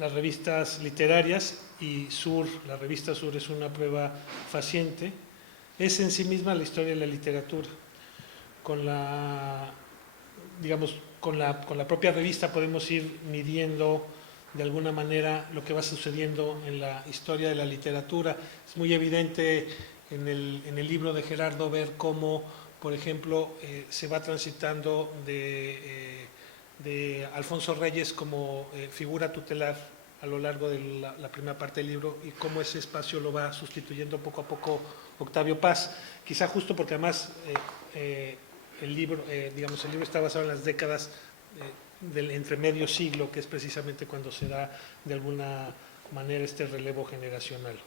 las revistas literarias, y Sur, la revista Sur es una prueba faciente, es en sí misma la historia de la literatura. Con la, digamos, con la propia revista podemos ir midiendo de alguna manera lo que va sucediendo en la historia de la literatura. Es muy evidente en el libro de Gerardo ver cómo, por ejemplo, se va transitando de Alfonso Reyes como figura tutelar a lo largo de la primera parte del libro, y cómo ese espacio lo va sustituyendo poco a poco Octavio Paz, quizá justo porque además el libro está basado en las décadas del entre medio siglo, que es precisamente cuando se da de alguna manera este relevo generacional.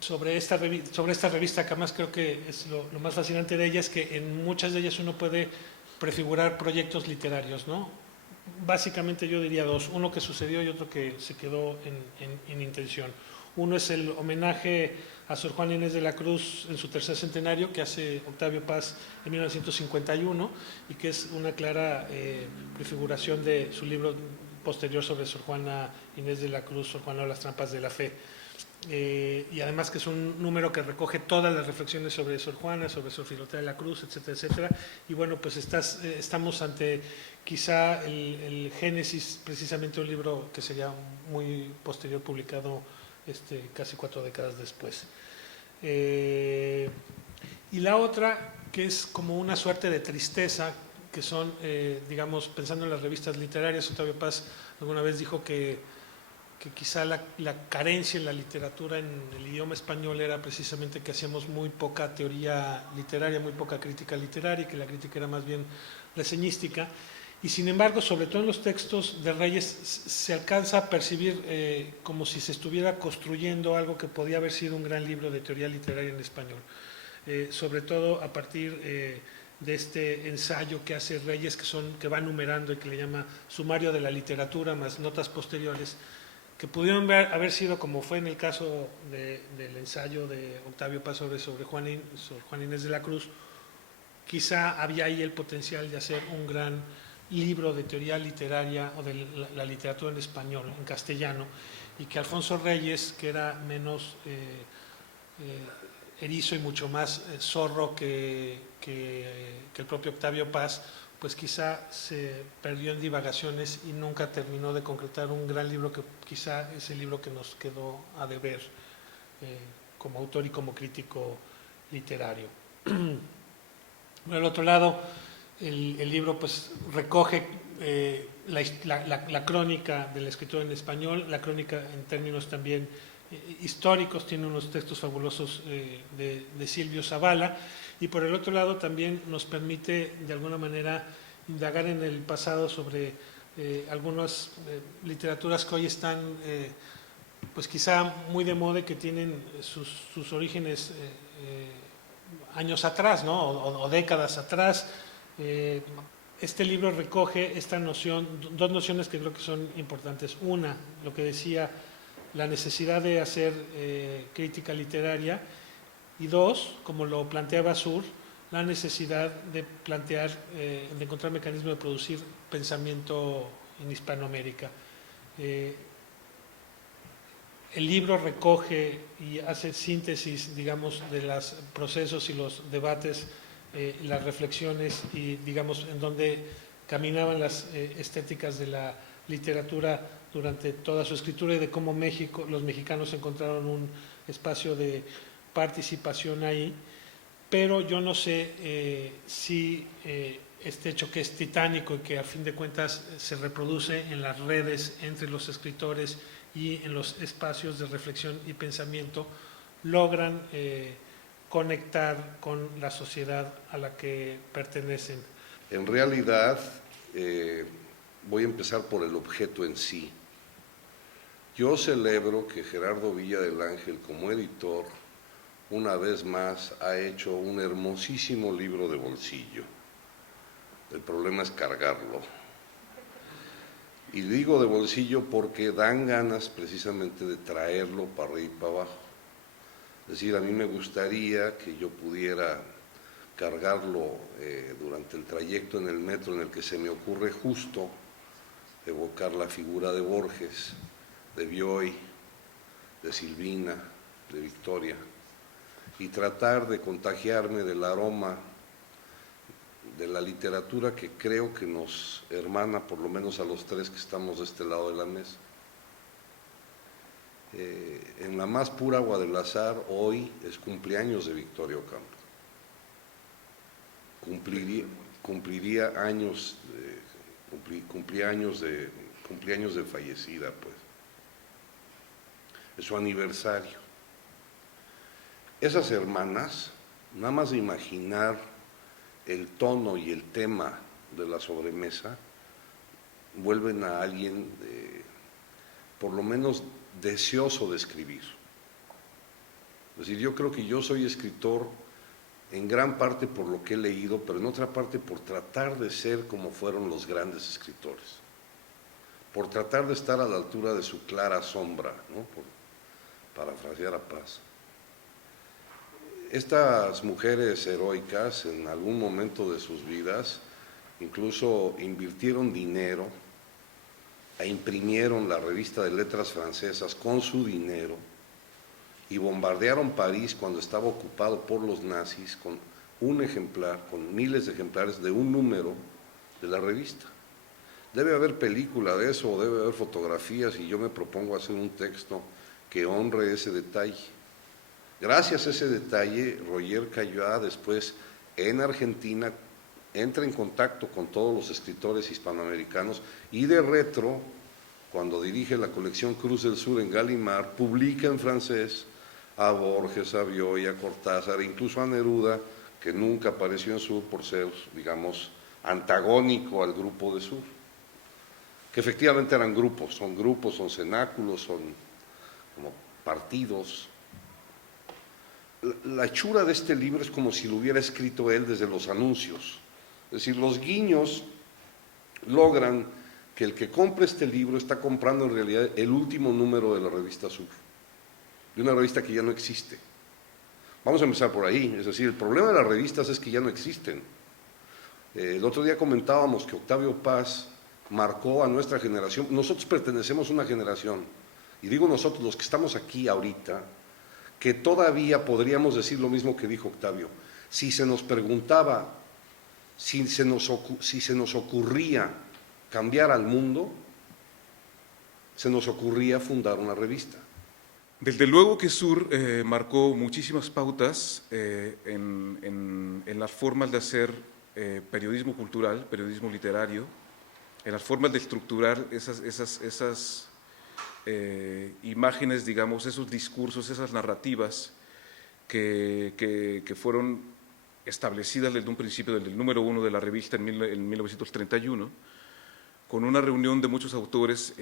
Sobre esta revista, que además creo que es lo más fascinante de ella, es que en muchas de ellas uno puede prefigurar proyectos literarios, ¿no? Básicamente yo diría dos, uno que sucedió y otro que se quedó en intención. Uno es el homenaje a Sor Juana Inés de la Cruz en su tercer centenario, que hace Octavio Paz en 1951, y que es una clara prefiguración de su libro posterior sobre Sor Juana Inés de la Cruz, Sor Juana o las trampas de la fe. Y además que es un número que recoge todas las reflexiones sobre Sor Juana, sobre Sor Filotea de la Cruz, etcétera, etcétera. Y bueno, pues estamos ante quizá el génesis, precisamente un libro que sería muy posterior, publicado casi 4 décadas después. Y la otra, que es como una suerte de tristeza, que son, digamos, pensando en las revistas literarias, Octavio Paz alguna vez dijo que quizá la carencia en la literatura en el idioma español era precisamente que hacíamos muy poca teoría literaria, muy poca crítica literaria, y que la crítica era más bien reseñística. Y sin embargo, sobre todo en los textos de Reyes, se alcanza a percibir como si se estuviera construyendo algo que podía haber sido un gran libro de teoría literaria en español. Sobre todo a partir de este ensayo que hace Reyes, que va numerando y que le llama Sumario de la Literatura, más notas posteriores, que pudieron haber sido, como fue en el caso del ensayo de Octavio Paz sobre Juan Inés de la Cruz, quizá había ahí el potencial de hacer un gran libro de teoría literaria o de la literatura en español, en castellano, y que Alfonso Reyes, que era menos erizo y mucho más zorro que el propio Octavio Paz, pues quizá se perdió en divagaciones y nunca terminó de concretar un gran libro que quizá es el libro que nos quedó a deber como autor y como crítico literario. Por el otro lado, el libro pues recoge la crónica de la escritura en español, la crónica en términos también históricos, tiene unos textos fabulosos de Silvio Zavala, y por el otro lado también nos permite de alguna manera indagar en el pasado sobre algunas literaturas que hoy están pues quizá muy de moda, que tienen sus orígenes años atrás, ¿no? o décadas atrás. Este libro recoge esta noción, dos nociones que creo que son importantes. Una, lo que decía, la necesidad de hacer crítica literaria, y dos, como lo planteaba Sur, la necesidad de plantear, de encontrar mecanismos de producir pensamiento en Hispanoamérica. El libro recoge y hace síntesis, digamos, de los procesos y los debates, las reflexiones y, digamos, en donde caminaban las estéticas de la literatura durante toda su escritura, y de cómo los mexicanos encontraron un espacio de participación ahí. Pero yo no sé si este hecho, que es titánico y que a fin de cuentas se reproduce en las redes entre los escritores y en los espacios de reflexión y pensamiento, logran conectar con la sociedad a la que pertenecen. En realidad, voy a empezar por el objeto en sí. Yo celebro que Gerardo Villa del Ángel, como editor, una vez más ha hecho un hermosísimo libro de bolsillo. El problema es cargarlo. Y digo de bolsillo porque dan ganas precisamente de traerlo para arriba y para abajo. Es decir, a mí me gustaría que yo pudiera cargarlo durante el trayecto en el metro, en el que se me ocurre justo evocar la figura de Borges, de Bioy, de Silvina, de Victoria, y tratar de contagiarme del aroma de la literatura que creo que nos hermana, por lo menos a los tres que estamos de este lado de la mesa. En la más pura agua del azar, hoy es cumpleaños de Victoria Ocampo. Cumplía años, cumpleaños de fallecida, pues. Es su aniversario. Esas hermanas, nada más de imaginar el tono y el tema de la sobremesa, vuelven a alguien por lo menos deseoso de escribir. Es decir, yo creo que yo soy escritor en gran parte por lo que he leído, pero en otra parte por tratar de ser como fueron los grandes escritores, por tratar de estar a la altura de su clara sombra, ¿no? Por parafrasear a Paz. Estas mujeres heroicas en algún momento de sus vidas incluso invirtieron dinero e imprimieron la revista de letras francesas con su dinero y bombardearon París cuando estaba ocupado por los nazis con un ejemplar, con miles de ejemplares de un número de la revista. Debe haber película de eso, o debe haber fotografías, y yo me propongo hacer un texto que honre ese detalle. Gracias a ese detalle, Roger Caillois después en Argentina entra en contacto con todos los escritores hispanoamericanos y de retro, cuando dirige la colección Cruz del Sur en Gallimard, publica en francés a Borges, a Bioy, a Cortázar, incluso a Neruda, que nunca apareció en Sur por ser, digamos, antagónico al grupo de Sur. Que efectivamente eran grupos, son cenáculos, son como partidos. La hechura de este libro es como si lo hubiera escrito él desde los anuncios. Es decir, los guiños logran que el que compre este libro está comprando en realidad el último número de la revista Sur, de una revista que ya no existe. Vamos a empezar por ahí, es decir, el problema de las revistas es que ya no existen. El otro día comentábamos que Octavio Paz marcó a nuestra generación. Nosotros pertenecemos a una generación, y digo nosotros, los que estamos aquí ahorita, que todavía podríamos decir lo mismo que dijo Octavio. Si se nos preguntaba, si se nos ocurría cambiar al mundo, se nos ocurría fundar una revista. Desde luego que Sur marcó muchísimas pautas en las formas de hacer periodismo cultural, periodismo literario, en las formas de estructurar esas imágenes, digamos, esos discursos, esas narrativas que fueron establecidas desde un principio, desde el número 1 de la revista en 1931, con una reunión de muchos autores,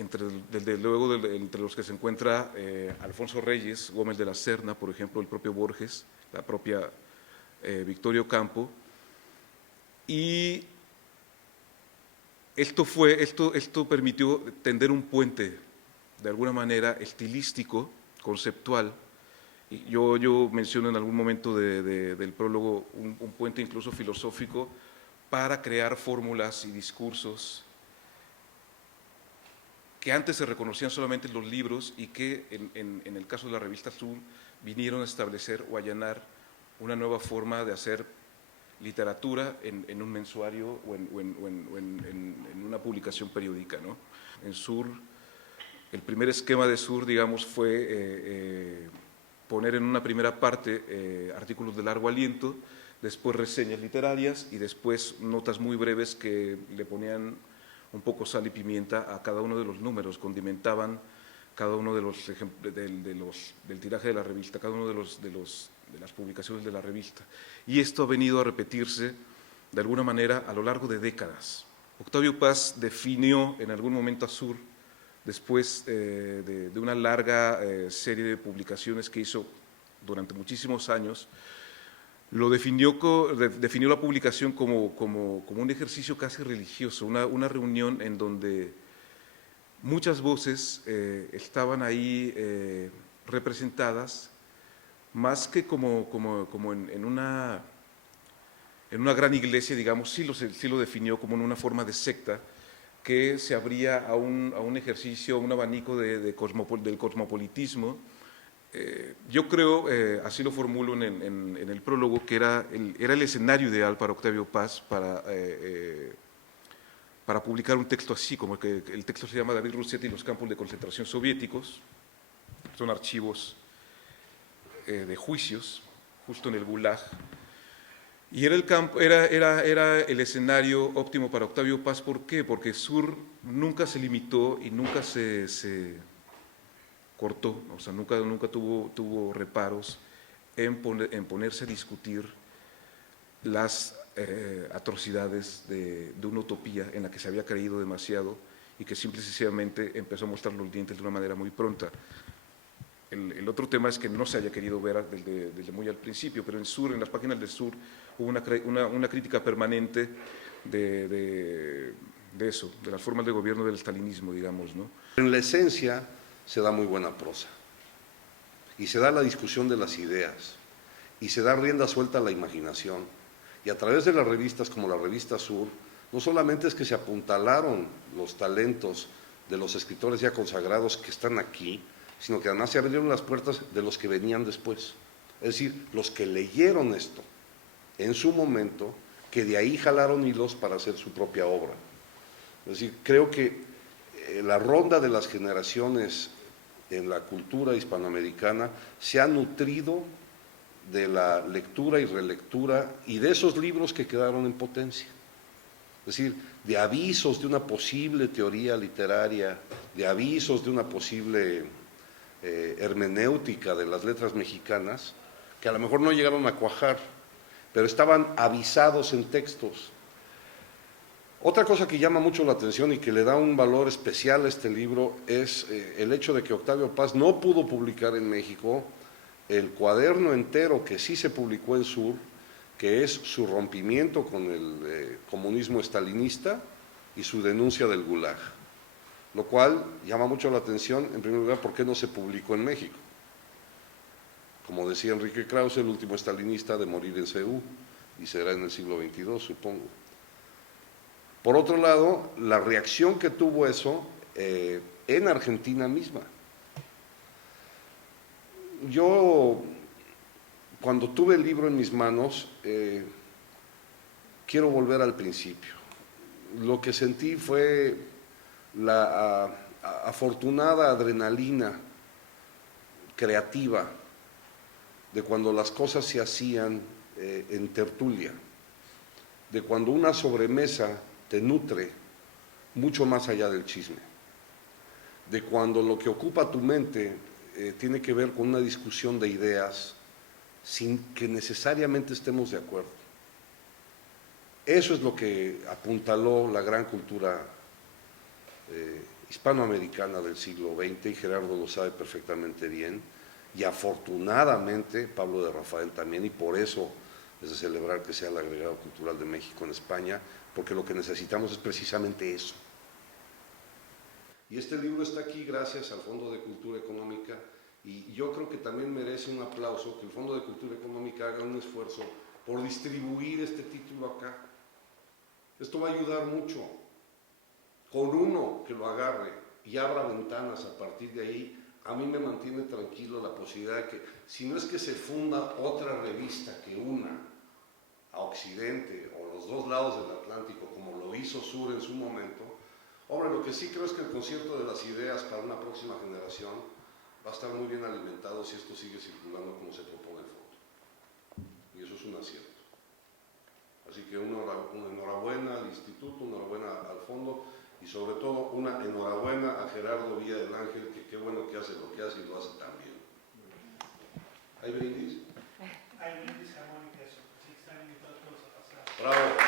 desde luego entre los que se encuentra Alfonso Reyes, Gómez de la Serna, por ejemplo, el propio Borges, la propia Victoria Ocampo, y esto permitió tender un puente, de alguna manera, estilístico, conceptual. Y yo menciono en algún momento del prólogo un puente incluso filosófico para crear fórmulas y discursos que antes se reconocían solamente en los libros y que en el caso de la revista Sur vinieron a establecer o allanar una nueva forma de hacer literatura en un mensuario o en una publicación periódica, ¿no? En Sur, el primer esquema de Sur, digamos, fue poner en una primera parte artículos de largo aliento, después reseñas literarias y después notas muy breves que le ponían un poco sal y pimienta a cada uno de los números, condimentaban cada uno de los del tiraje de la revista, cada uno de las publicaciones de la revista. Y esto ha venido a repetirse de alguna manera a lo largo de décadas. Octavio Paz definió en algún momento a Sur, después de una larga serie de publicaciones que hizo durante muchísimos años, definió la publicación como un ejercicio casi religioso, una reunión en donde muchas voces estaban ahí representadas, más que como en una gran iglesia, digamos, sí lo definió como en una forma de secta, que se abría a un ejercicio, a un abanico del cosmopolitismo. Yo creo, así lo formulo en el prólogo, que era el escenario ideal para Octavio Paz para publicar un texto así, como que el texto se llama David Rossetti y los campos de concentración soviéticos. Son archivos de juicios, justo en el Gulag. Y era el escenario óptimo para Octavio Paz. ¿Por qué? Porque Sur nunca se limitó y nunca se cortó, o sea, nunca tuvo reparos en ponerse a discutir las atrocidades de una utopía en la que se había creído demasiado y que simple y sencillamente empezó a mostrar los dientes de una manera muy pronta. El otro tema es que no se haya querido ver desde muy al principio, pero en las páginas del Sur hubo una crítica permanente de eso, de las formas de gobierno del stalinismo, digamos, ¿no? En la esencia se da muy buena prosa, y se da la discusión de las ideas, y se da rienda suelta a la imaginación, y a través de las revistas como la revista Sur, no solamente es que se apuntalaron los talentos de los escritores ya consagrados que están aquí, sino que además se abrieron las puertas de los que venían después, es decir, los que leyeron esto en su momento, que de ahí jalaron hilos para hacer su propia obra. Es decir, creo que la ronda de las generaciones en la cultura hispanoamericana se ha nutrido de la lectura y relectura y de esos libros que quedaron en potencia. Es decir, de avisos de una posible teoría literaria, de avisos de una posible hermenéutica de las letras mexicanas, que a lo mejor no llegaron a cuajar, pero estaban avisados en textos. Otra cosa que llama mucho la atención y que le da un valor especial a este libro es el hecho de que Octavio Paz no pudo publicar en México el cuaderno entero que sí se publicó en Sur, que es su rompimiento con el comunismo estalinista y su denuncia del Gulag, lo cual llama mucho la atención, en primer lugar, ¿por qué no se publicó en México? Como decía Enrique Krause, el último estalinista de morir en CEU, y será en el siglo XXII, supongo. Por otro lado, la reacción que tuvo eso en Argentina misma. Yo, cuando tuve el libro en mis manos, quiero volver al principio. Lo que sentí fue la afortunada adrenalina creativa de cuando las cosas se hacían en tertulia, de cuando una sobremesa te nutre mucho más allá del chisme, de cuando lo que ocupa tu mente tiene que ver con una discusión de ideas sin que necesariamente estemos de acuerdo. Eso es lo que apuntaló la gran cultura hispanoamericana del siglo XX, y Gerardo lo sabe perfectamente bien, y afortunadamente Pablo de Rafael también, y por eso es de celebrar que sea el agregado cultural de México en España, porque lo que necesitamos es precisamente eso. Y este libro está aquí gracias al Fondo de Cultura Económica, y yo creo que también merece un aplauso que el Fondo de Cultura Económica haga un esfuerzo por distribuir este título acá. Esto va a ayudar mucho. Con uno que lo agarre y abra ventanas a partir de ahí, a mí me mantiene tranquilo la posibilidad de que, si no es que se funda otra revista que una a Occidente o los dos lados del Atlántico, como lo hizo Sur en su momento, hombre, lo que sí creo es que el concierto de las ideas para una próxima generación va a estar muy bien alimentado si esto sigue circulando como se propone el fondo. Y eso es un acierto. Así que una enhorabuena al Instituto, una enhorabuena al Fondo, y sobre todo una enhorabuena a Gerardo Villa del Ángel, que qué bueno que hace lo que hace y lo hace tan bien. ¿Hay brindis? Hay brindis, jamón y queso, así que están invitados todos a pasar. Bravo.